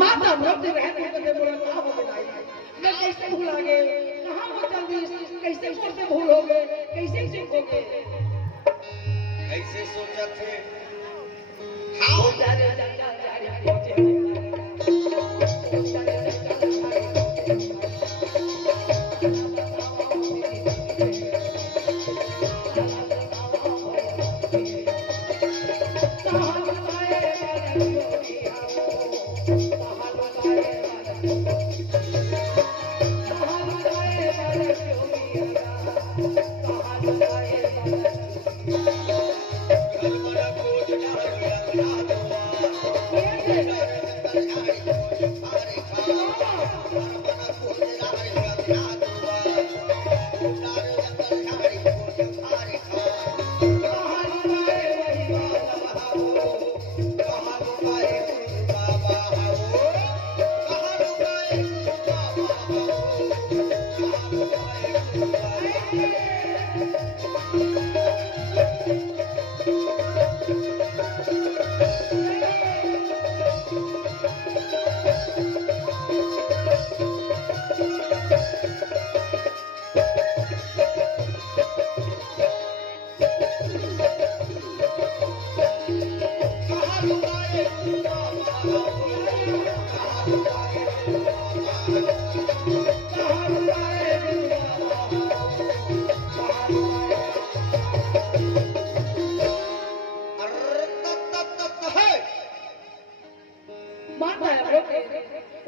माता मरते रहते कहते बोला का हो गई मैं कैसे भूला गए कहां हो जल्दी कैसे करते भूल हो गए कैसे चुप हो गए ऐसे सोचा थे हां जाने जंगल जाने पहुंचे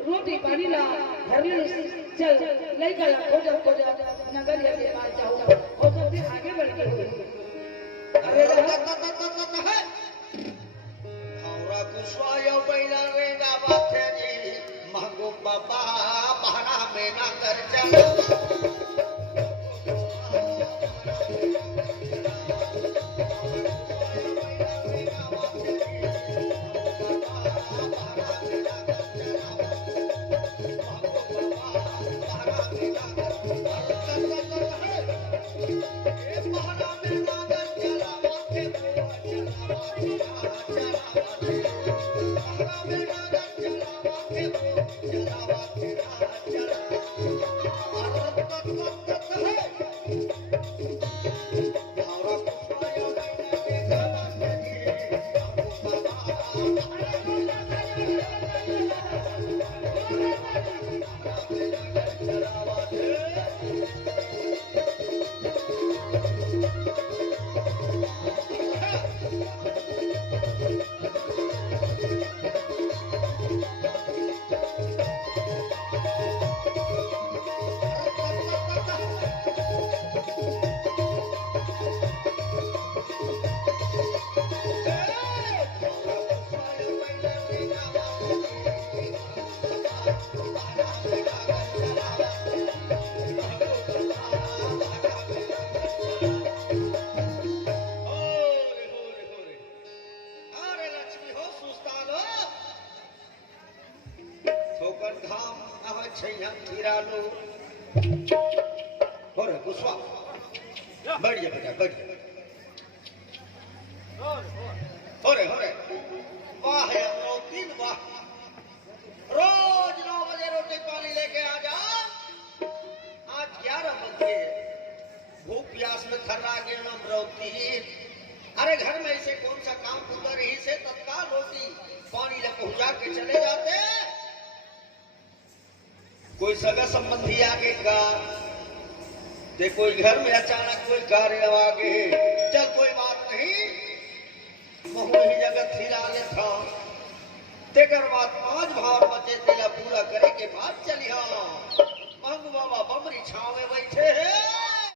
रोटी पानी ला घर में चल ले गया खोजा नगर या के पास जाओ और सब आगे बढ़ गए अरे हमरा कुशवायो बैला रे गा बाथे जी महगो बाबा भाड़ा में ना कर चल बढ़िया बेटा बढ़िया होरे वाह यार तीन वाह रोज 9 बजे रोटी पानी लेके आ जा आज 11 बजे भूख प्यास में थर्रा गए हम रोटी अरे घर में ऐसे कौन सा काम पूरा रही से तत्काल रोटी पानी ले पहुंचा के चले जाते कोई सगा संबंधी आगे का दे कोई घर में अचानक कोई कार्य आ गए चल कोई बात नहीं महू ही जगह थिरा ले था तेकर बाद 5 भाव बचे तेला पूरा करे के बाद चलिया महू बाबा बमरी छाव में बैठे हैं